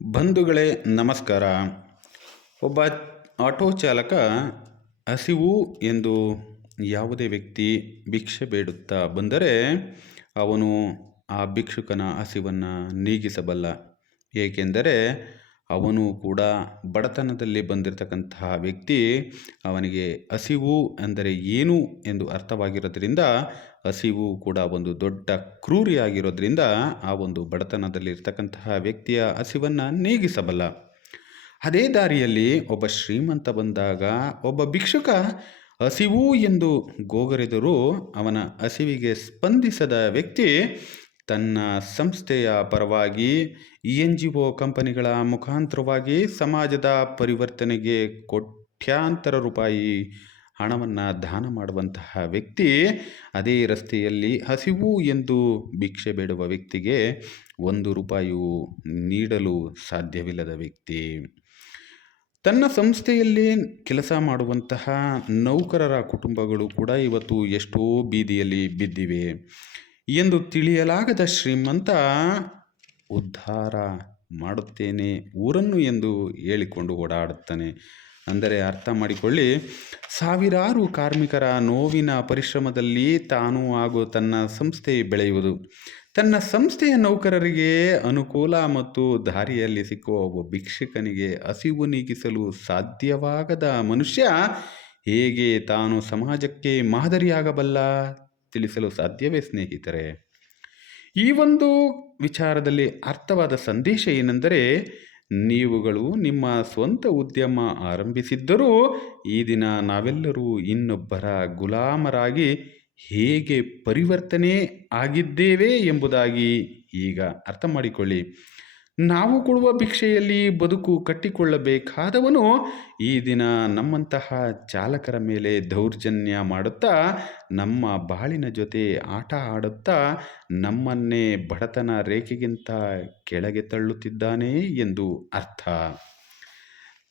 ಬಂಧುಗಳೇ ನಮಸ್ಕಾರ. ಒಬ್ಬ ಆಟೋ ಚಾಲಕ ಹಸಿವು ಎಂದು ಯಾವುದೇ ವ್ಯಕ್ತಿ ಭಿಕ್ಷೆ ಬೇಡುತ್ತಾ ಬಂದರೆ ಅವನು ಆ ಭಿಕ್ಷುಕನ ಹಸಿವನ್ನು ನೀಗಿಸಬಲ್ಲ. ಏಕೆಂದರೆ ಅವನು ಕೂಡ ಬಡತನದಲ್ಲಿ ಬಂದಿರತಕ್ಕಂತಹ ವ್ಯಕ್ತಿ. ಅವನಿಗೆ ಹಸಿವು ಅಂದರೆ ಏನು ಎಂದು ಅರ್ಥವಾಗಿರೋದ್ರಿಂದ ಹಸಿವು ಕೂಡ ಒಂದು ದೊಡ್ಡ ಕ್ರೂರಿಯಾಗಿರೋದ್ರಿಂದ ಆ ಒಂದು ಬಡತನದಲ್ಲಿರ್ತಕ್ಕಂತಹ ವ್ಯಕ್ತಿಯ ಹಸಿವನ್ನು ನೀಗಿಸಬಲ್ಲ. ಅದೇ ದಾರಿಯಲ್ಲಿ ಒಬ್ಬ ಶ್ರೀಮಂತ ಬಂದಾಗ ಒಬ್ಬ ಭಿಕ್ಷುಕ ಹಸಿವು ಎಂದು ಗೋಗರೆದರೂ ಅವನ ಹಸಿವಿಗೆ ಸ್ಪಂದಿಸದ ವ್ಯಕ್ತಿ ತನ್ನ ಸಂಸ್ಥೆಯ ಪರವಾಗಿ NGO ಕಂಪನಿಗಳ ಮುಖಾಂತರವಾಗಿ ಸಮಾಜದ ಪರಿವರ್ತನೆಗೆ ಕೋಟ್ಯಾಂತರ ರೂಪಾಯಿ ಹಣವನ್ನು ದಾನ ಮಾಡುವಂತಹ ವ್ಯಕ್ತಿ ಅದೇ ರಸ್ತೆಯಲ್ಲಿ ಹಸಿವು ಎಂದು ಭಿಕ್ಷೆ ಬೇಡುವ ವ್ಯಕ್ತಿಗೆ 1 ರೂಪಾಯಿಯೂ ನೀಡಲು ಸಾಧ್ಯವಿಲ್ಲದ ವ್ಯಕ್ತಿ. ತನ್ನ ಸಂಸ್ಥೆಯಲ್ಲಿ ಕೆಲಸ ಮಾಡುವಂತಹ ನೌಕರರ ಕುಟುಂಬಗಳು ಕೂಡ ಇವತ್ತು ಎಷ್ಟೋ ಬೀದಿಯಲ್ಲಿ ಬಿದ್ದಿವೆ ಎಂದು ತಿಳಿಯಲಾಗದ ಶ್ರೀಮಂತ ಉದ್ಧಾರ ಮಾಡುತ್ತೇನೆ ಊರನ್ನು ಎಂದು ಹೇಳಿಕೊಂಡು ಓಡಾಡುತ್ತಾನೆ. ಅಂದರೆ ಅರ್ಥ ಮಾಡಿಕೊಳ್ಳಿ, ಸಾವಿರಾರು ಕಾರ್ಮಿಕರ ನೋವಿನ ಪರಿಶ್ರಮದಲ್ಲಿ ತಾನು ಹಾಗೂ ತನ್ನ ಸಂಸ್ಥೆ ಬೆಳೆಯುವುದು. ತನ್ನ ಸಂಸ್ಥೆಯ ನೌಕರರಿಗೆ ಅನುಕೂಲ ಮತ್ತು ದಾರಿಯಲ್ಲಿ ಸಿಕ್ಕುವ ಒಬ್ಬ ಭಿಕ್ಷುಕನಿಗೆ ಹಸಿವು ನೀಗಿಸಲು ಸಾಧ್ಯವಾಗದ ಮನುಷ್ಯ ಹೇಗೆ ತಾನು ಸಮಾಜಕ್ಕೆ ಮಾದರಿಯಾಗಬಲ್ಲ? ತಿಳಿಸಲು ಸಾಧ್ಯವೇ ಸ್ನೇಹಿತರೆ? ಈ ಒಂದು ವಿಚಾರದಲ್ಲಿ ಅರ್ಥವಾದ ಸಂದೇಶ ಏನೆಂದರೆ, ನೀವುಗಳು ನಿಮ್ಮ ಸ್ವಂತ ಉದ್ಯಮ ಆರಂಭಿಸಿದ್ದರೂ ಈ ದಿನ ನಾವೆಲ್ಲರೂ ಇನ್ನೊಬ್ಬರ ಗುಲಾಮರಾಗಿ ಹೇಗೆ ಪರಿವರ್ತನೆ ಆಗಿದ್ದೇವೆ ಎಂಬುದಾಗಿ ಈಗ ಅರ್ಥ ಮಾಡಿಕೊಳ್ಳಿ. ನಾವು ಕೊಡುವ ಭಿಕ್ಷೆಯಲ್ಲಿ ಬದುಕು ಕಟ್ಟಿಕೊಳ್ಳಬೇಕಾದವನು ಈ ದಿನ ನಮ್ಮಂತಹ ಚಾಲಕರ ಮೇಲೆ ದೌರ್ಜನ್ಯ ಮಾಡುತ್ತಾ, ನಮ್ಮ ಬಾಳಿನ ಜೊತೆ ಆಟ ಆಡುತ್ತಾ ನಮ್ಮನ್ನೇ ಬಡತನ ರೇಖೆಗಿಂತ ಕೆಳಗೆ ತಳ್ಳುತ್ತಿದ್ದಾನೆ ಎಂದು ಅರ್ಥ.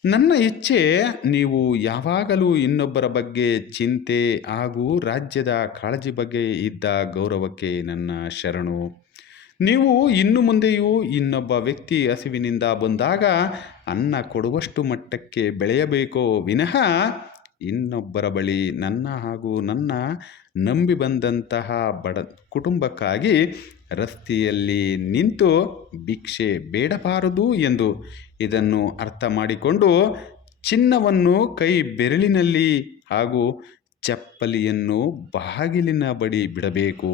ನನ್ನ ಇಚ್ಛೆ, ನೀವು ಯಾವಾಗಲೂ ಇನ್ನೊಬ್ಬರ ಬಗ್ಗೆ ಚಿಂತೆ ಹಾಗೂ ರಾಜ್ಯದ ಕಾಳಜಿ ಬಗ್ಗೆ ಇದ್ದ ಗೌರವಕ್ಕೆ ನನ್ನ ಶರಣು. ನೀವು ಇನ್ನು ಮುಂದೆಯೂ ಇನ್ನೊಬ್ಬ ವ್ಯಕ್ತಿ ಹಸಿವಿನಿಂದ ಬಂದಾಗ ಅನ್ನ ಕೊಡುವಷ್ಟು ಮಟ್ಟಕ್ಕೆ ಬೆಳೆಯಬೇಕೋ ವಿನಃ ಇನ್ನೊಬ್ಬರ ಬಳಿ ನನ್ನ ಹಾಗೂ ನನ್ನ ನಂಬಿ ಬಂದಂತಹ ಬಡ ಕುಟುಂಬಕ್ಕಾಗಿ ರಸ್ತೆಯಲ್ಲಿ ನಿಂತು ಭಿಕ್ಷೆ ಬೇಡಬಾರದು ಎಂದು ಇದನ್ನು ಅರ್ಥ ಮಾಡಿಕೊಂಡು ಚಿನ್ನವನ್ನು ಕೈ ಬೆರಳಿನಲ್ಲಿ ಹಾಗೂ ಚಪ್ಪಲಿಯನ್ನು ಬಾಗಿಲಿನ ಬಳಿ ಬಿಡಬೇಕು.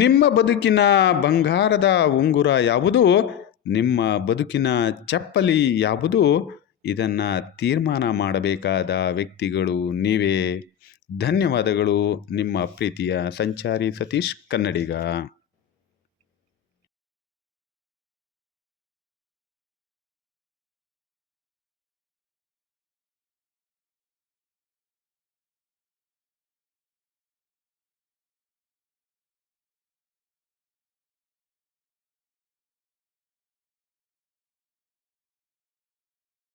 ನಿಮ್ಮ ಬದುಕಿನ ಬಂಗಾರದ ಉಂಗುರ ಯಾವುದು? ನಿಮ್ಮ ಬದುಕಿನ ಚಪ್ಪಲಿ ಯಾವುದು? ಇದನ್ನು ತೀರ್ಮಾನ ಮಾಡಬೇಕಾದ ವ್ಯಕ್ತಿಗಳು ನೀವೇ. ಧನ್ಯವಾದಗಳು. ನಿಮ್ಮ ಪ್ರೀತಿಯ ಸಂಚಾರಿ ಸತೀಶ್ ಕನ್ನಡಿಗ.